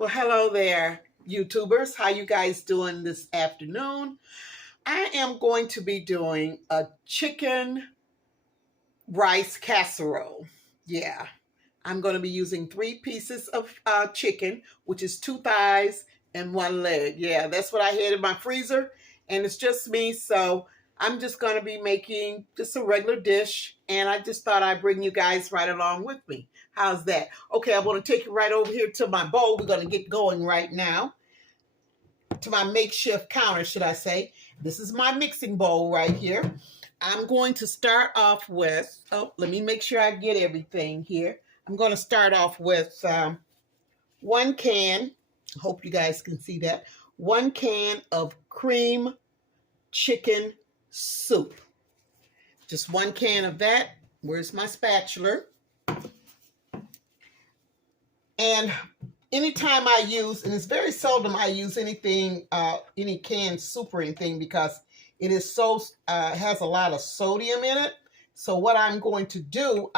Well, hello there, YouTubers. How you guys doing this afternoon? I am going to be doing a chicken rice casserole. Yeah, I'm going to be using 3 pieces of chicken, which is 2 thighs and 1 leg. Yeah, that's what I had in my freezer, and it's just me, so I'm just going to be making just a regular dish, and I just thought I'd bring you guys right along with me. How's that? Okay, I want to take you right over here to my bowl. We're going to get going right now. To my makeshift counter, should I say. This is my mixing bowl right here. I'm going to start off with, let me make sure I get everything here. I'm going to start off with 1 can, I hope you guys can see that, 1 can of cream chicken soup. Just 1 can of that. Where's my spatula? And anytime I use, and it's very seldom I use anything, any canned soup or anything, because it is so, has a lot of sodium in it. So what I'm going to do,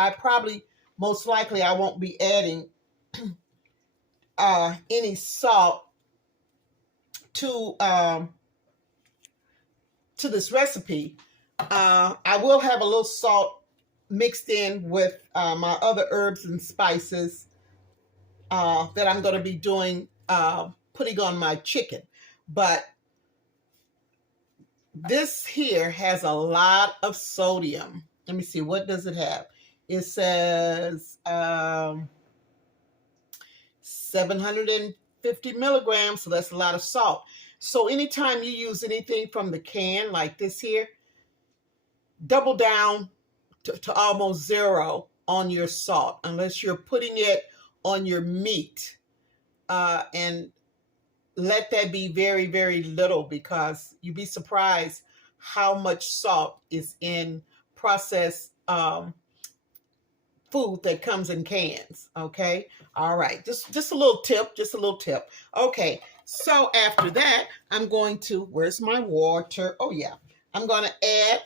most likely I won't be adding any salt to this recipe. I will have a little salt mixed in with my other herbs and spices that I'm going to be doing, putting on my chicken. But this here has a lot of sodium. Let me see, what does it have? It says 750 milligrams, so that's a lot of salt. So anytime you use anything from the can like this here, double down to almost 0 on your salt, unless you're putting it on your meat, and let that be very, very little, because you'd be surprised how much salt is in processed food that comes in cans. Okay, all right, just a little tip, Okay, so after that, I'm going to, where's my water? Oh yeah, I'm going to add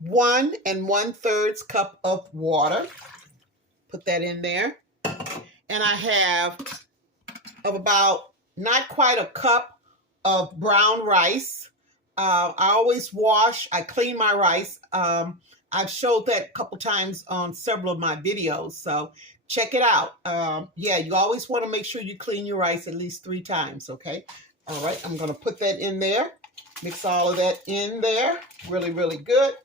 1 1/3 cup of water. Put that in there. And I have about not quite a cup of brown rice. I always wash, I clean my rice. I've showed that a couple times on several of my videos, so check it out. Yeah, you always want to make sure you clean your rice at least 3 times, okay? All right, I'm going to put that in there. Mix all of that in there. Really, really good.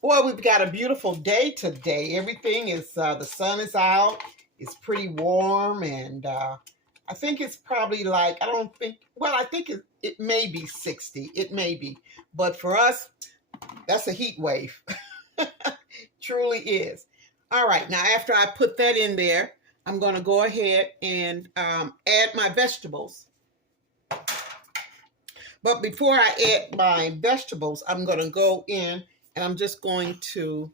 Boy, we've got a beautiful day today. Everything is, the sun is out. It's pretty warm, and I think it's probably like, I think it may be 60. It may be. But for us, that's a heat wave. Truly is. All right, now after I put that in there, I'm going to go ahead and add my vegetables. But before I add my vegetables, I'm going to go in and I'm just going to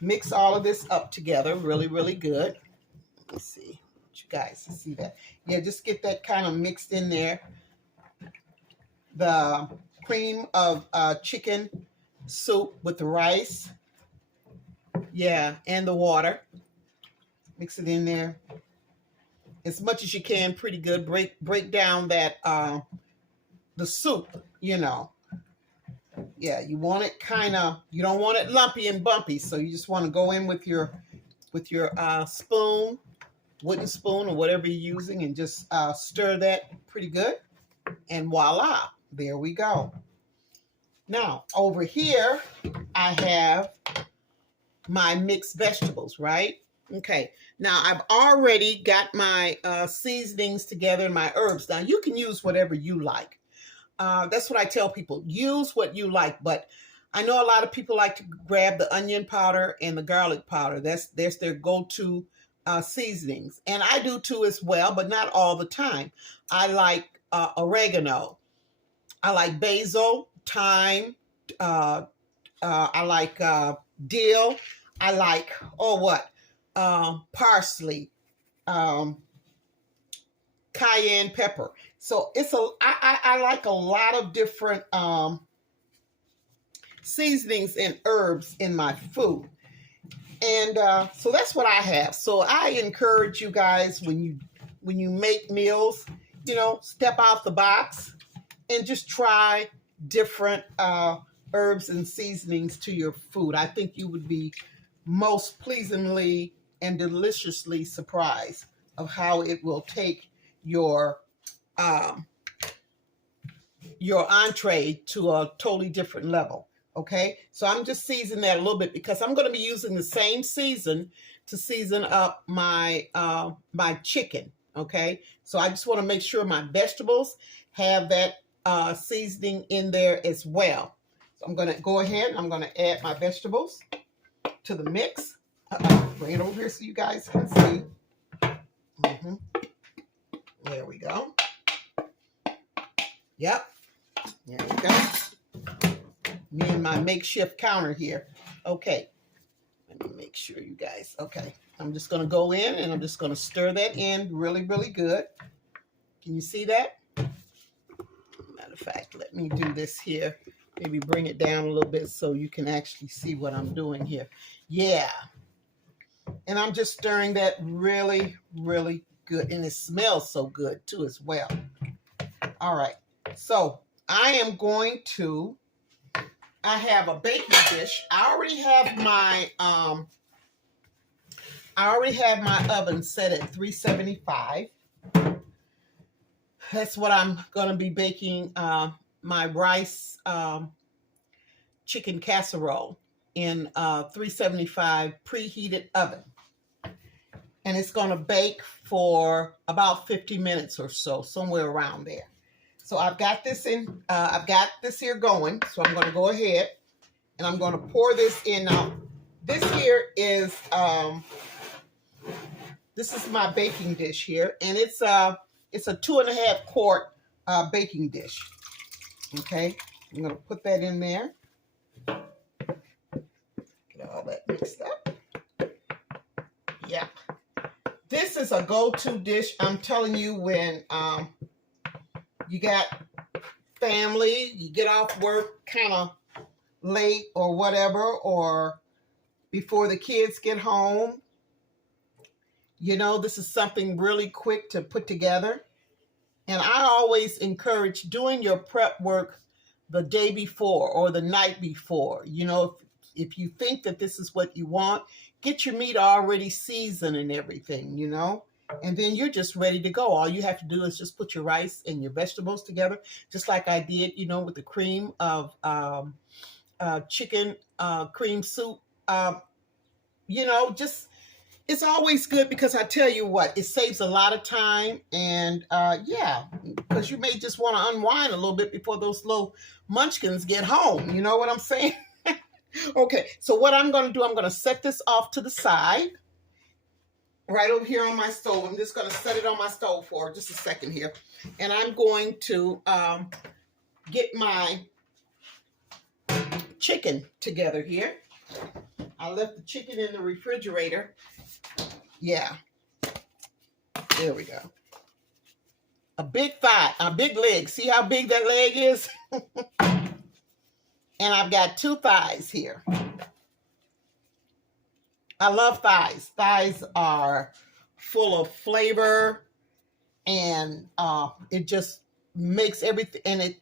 mix all of this up together really, really good. Let me see. You guys see that? Yeah, just get that kind of mixed in there. The cream of chicken soup with the rice. Yeah, and the water. Mix it in there as much as you can, pretty good. Break down that the soup, you know. Yeah, you want it kind of, you don't want it lumpy and bumpy, so you just want to go in with your spoon, wooden spoon or whatever you're using, and just stir that pretty good, and voila, there we go. Now over here I have my mixed vegetables, right? Okay, now I've already got my seasonings together and my herbs. Now you can use whatever you like. That's what I tell people. Use what you like, but I know a lot of people like to grab the onion powder and the garlic powder. That's their go-to seasonings, and I do too as well, but not all the time. I like oregano. I like basil, thyme. I like dill. I like parsley, cayenne pepper. So I like a lot of different seasonings and herbs in my food. And so that's what I have. So I encourage you guys, when you make meals, you know, step out the box and just try different herbs and seasonings to your food. I think you would be most pleasantly and deliciously surprised of how it will take your entree to a totally different level. Okay, so I'm just seasoning that a little bit because I'm going to be using the same season to season up my my chicken. Okay, so I just want to make sure my vegetables have that seasoning in there as well. So I'm going to go ahead and I'm going to add my vegetables to the mix. Bring it over here so you guys can see. There we go. Yep. There we go. Me and my makeshift counter here. Okay. Let me make sure you guys. Okay. I'm just going to go in and I'm just going to stir that in really, really good. Can you see that? Matter of fact, let me do this here. Maybe bring it down a little bit so you can actually see what I'm doing here. Yeah. And I'm just stirring that really, really good. And it smells so good too as well. All right. So I am going to, I have a baking dish. I already have my oven set at 375. That's what I'm going to be baking my rice chicken casserole in 375 preheated oven. And it's going to bake for about 50 minutes or so, somewhere around there. So I've got this in, I've got this here going. So I'm going to go ahead and I'm going to pour this in. Now, this here is, this is my baking dish here. And it's a 2.5 quart baking dish. Okay. I'm going to put that in there. Get all that mixed up. Yeah. This is a go-to dish. I'm telling you, when you got family, you get off work kind of late or whatever, or before the kids get home, you know, this is something really quick to put together. And I always encourage doing your prep work the day before or the night before. You know, if you think that this is what you want, get your meat already seasoned and everything, you know, and then you're just ready to go. All you have to do is just put your rice and your vegetables together, just like I did, you know, with the cream of chicken cream soup. You know, just, it's always good because I tell you what, it saves a lot of time. And yeah, because you may just want to unwind a little bit before those little munchkins get home. You know what I'm saying? Okay, so what I'm going to do, I'm going to set this off to the side, right over here on my stove. I'm just going to set it on my stove for just a second here. And I'm going to get my chicken together here. I left the chicken in the refrigerator. Yeah, there we go. A big thigh, a big leg. See how big that leg is? And I've got 2 thighs here. I love thighs. Thighs are full of flavor, and it just makes everything, and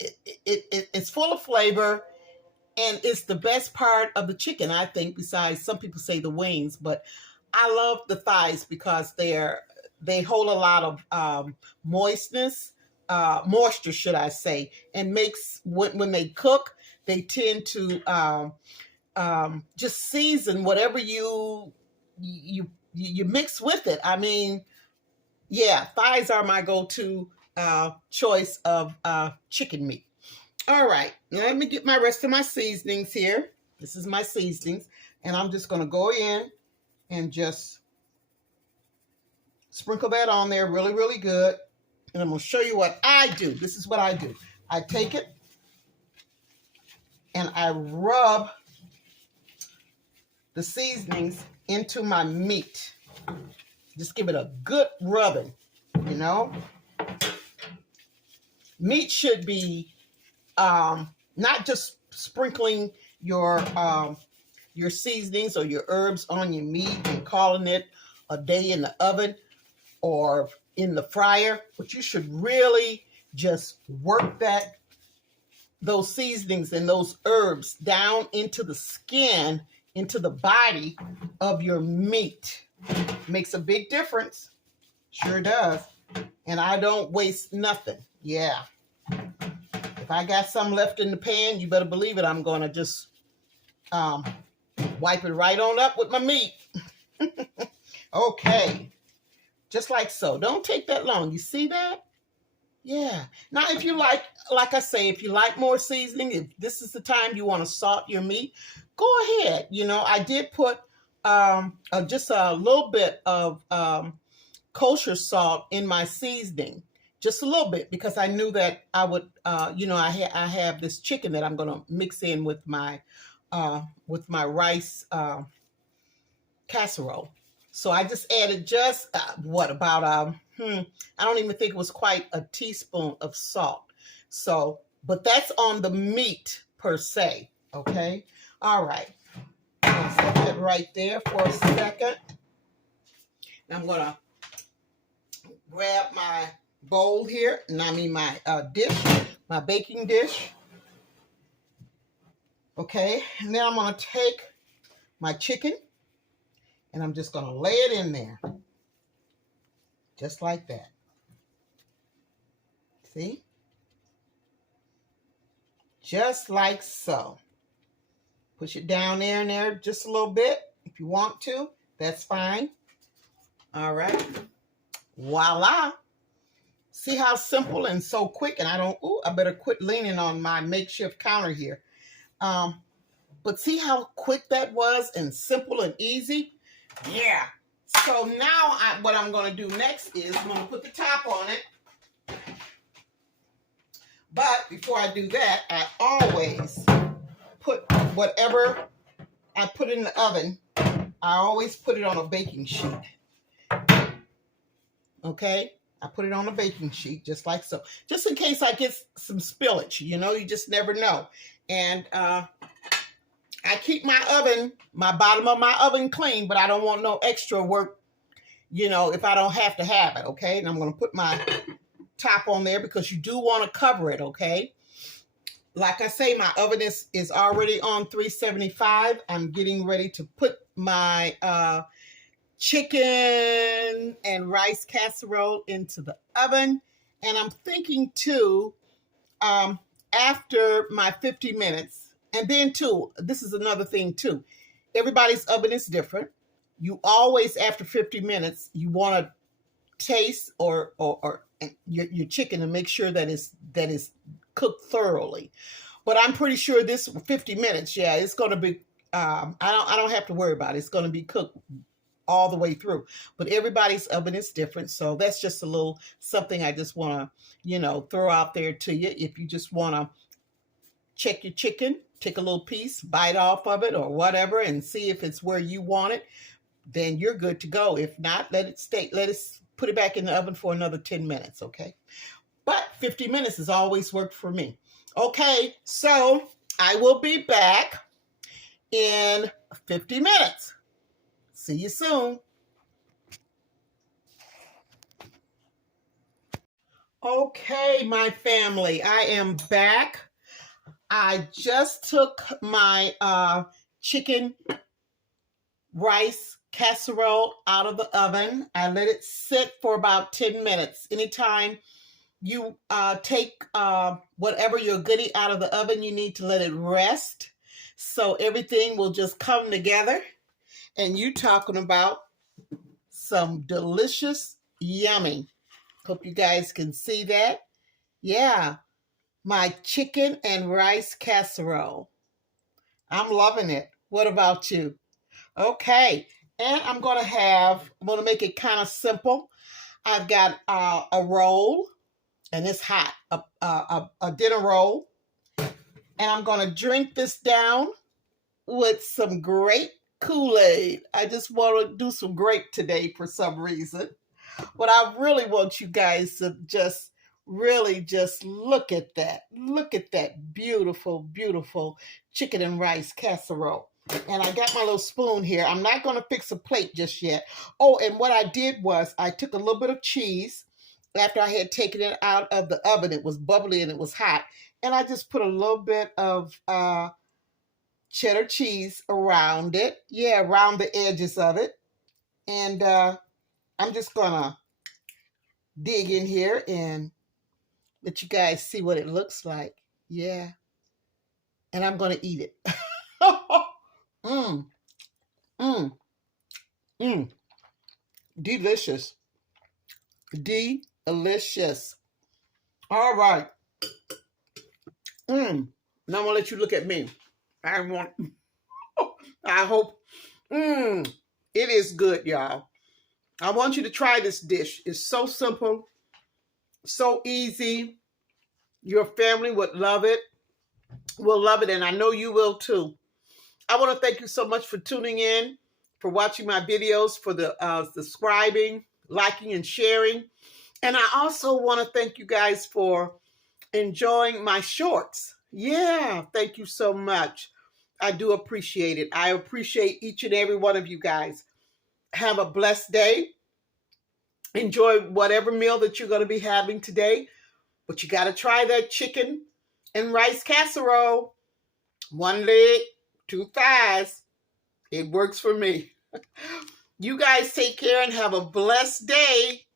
it's full of flavor, and it's the best part of the chicken, I think, besides some people say the wings, but I love the thighs because they hold a lot of moisture, should I say, and makes, when they cook, they tend to just season whatever you mix with it. I mean, yeah, thighs are my go-to choice of chicken meat. All right, now let me get my rest of my seasonings here. This is my seasonings, and I'm just going to go in and just sprinkle that on there really, really good. And I'm going to show you what I do. This is what I do. I take it and I rub the seasonings into my meat. Just give it a good rubbing, you know. Meat should be not just sprinkling your your seasonings or your herbs on your meat and calling it a day in the oven or in the fryer, but you should really just work those seasonings and those herbs down into the skin, into the body of your meat. Makes a big difference. Sure does. And I don't waste nothing. Yeah. If I got some left in the pan, you better believe it, I'm going to just wipe it right on up with my meat. Okay. Just like so. Don't take that long. You see that? Yeah. Now, if you like I say, if you like more seasoning, if this is the time you want to salt your meat, go ahead. You know, I did put just a little bit of kosher salt in my seasoning, just a little bit, because I knew that I would, I have this chicken that I'm going to mix in with my rice casserole. So I just added just about I don't even think it was quite a teaspoon of salt. So, but that's on the meat per se. Okay. All right. I'll set that right there for a second. Now I'm gonna grab my bowl here, and I mean my dish, my baking dish. Okay, and then I'm gonna take my chicken, and I'm just gonna lay it in there, just like that. See? Just like so. Push it down there and there just a little bit. If you want to, that's fine. All right. Voila. See how simple and so quick, and I better quit leaning on my makeshift counter here. But see how quick that was and simple and easy? Yeah. So now what I'm going to do next is I'm going to put the top on it. But before I do that, I always put whatever I put in the oven, I always put it on a baking sheet. Okay? I put it on a baking sheet just like so. Just in case I get some spillage, you know, you just never know. And I keep my oven, my bottom of my oven clean, but I don't want no extra work, you know, if I don't have to have it, okay? And I'm going to put my top on there because you do want to cover it, okay? Like I say, my oven is already on 375. I'm getting ready to put my chicken and rice casserole into the oven. And I'm thinking too, after my 50 minutes, and then too, this is another thing too, everybody's oven is different. You always, after 50 minutes, you want to taste or your chicken and make sure that is cooked thoroughly. But I'm pretty sure this 50 minutes, yeah, it's going to be, I don't have to worry about it. It's going to be cooked all the way through. But everybody's oven is different. So that's just a little something I just want to, you know, throw out there to you. If you just want to check your chicken, take a little piece, bite off of it or whatever, and see if it's where you want it, then you're good to go. If not, let it stay. Let us put it back in the oven for another 10 minutes, okay? But 50 minutes has always worked for me. Okay, so I will be back in 50 minutes. See you soon. Okay, my family, I am back. I just took my chicken rice casserole out of the oven. I let it sit for about 10 minutes. Anytime you take whatever your goodie out of the oven, you need to let it rest so everything will just come together. And you talking about some delicious, yummy. Hope you guys can see that. Yeah, my chicken and rice casserole. I'm loving it. What about you? Okay, and I'm going to make it kind of simple. I've got a roll, and it's hot, a dinner roll. And I'm going to drink this down with some grape Kool-Aid. I just want to do some grape today for some reason. But I really want you guys to just really just look at that. Look at that beautiful, beautiful chicken and rice casserole. And I got my little spoon here. I'm not going to fix a plate just yet. Oh, and what I did was I took a little bit of cheese after I had taken it out of the oven. It was bubbly and it was hot. And I just put a little bit of cheddar cheese around it. Yeah, around the edges of it. And I'm just going to dig in here and let you guys see what it looks like. Yeah. And I'm going to eat it. Mmm. Mmm. Mmm. Delicious. Delicious. All right. Now I'm going to let you look at me. I hope. It is good, y'all. I want you to try this dish. It's so simple, so easy. Your family would love it. Will love it, and I know you will too. I want to thank you so much for tuning in, for watching my videos, for the subscribing, liking, and sharing. And I also want to thank you guys for enjoying my shorts. Yeah, thank you so much. I do appreciate it. I appreciate each and every one of you guys. Have a blessed day. Enjoy whatever meal that you're going to be having today. But you got to try that chicken and rice casserole. One leg, two thighs. It works for me. You guys take care and have a blessed day.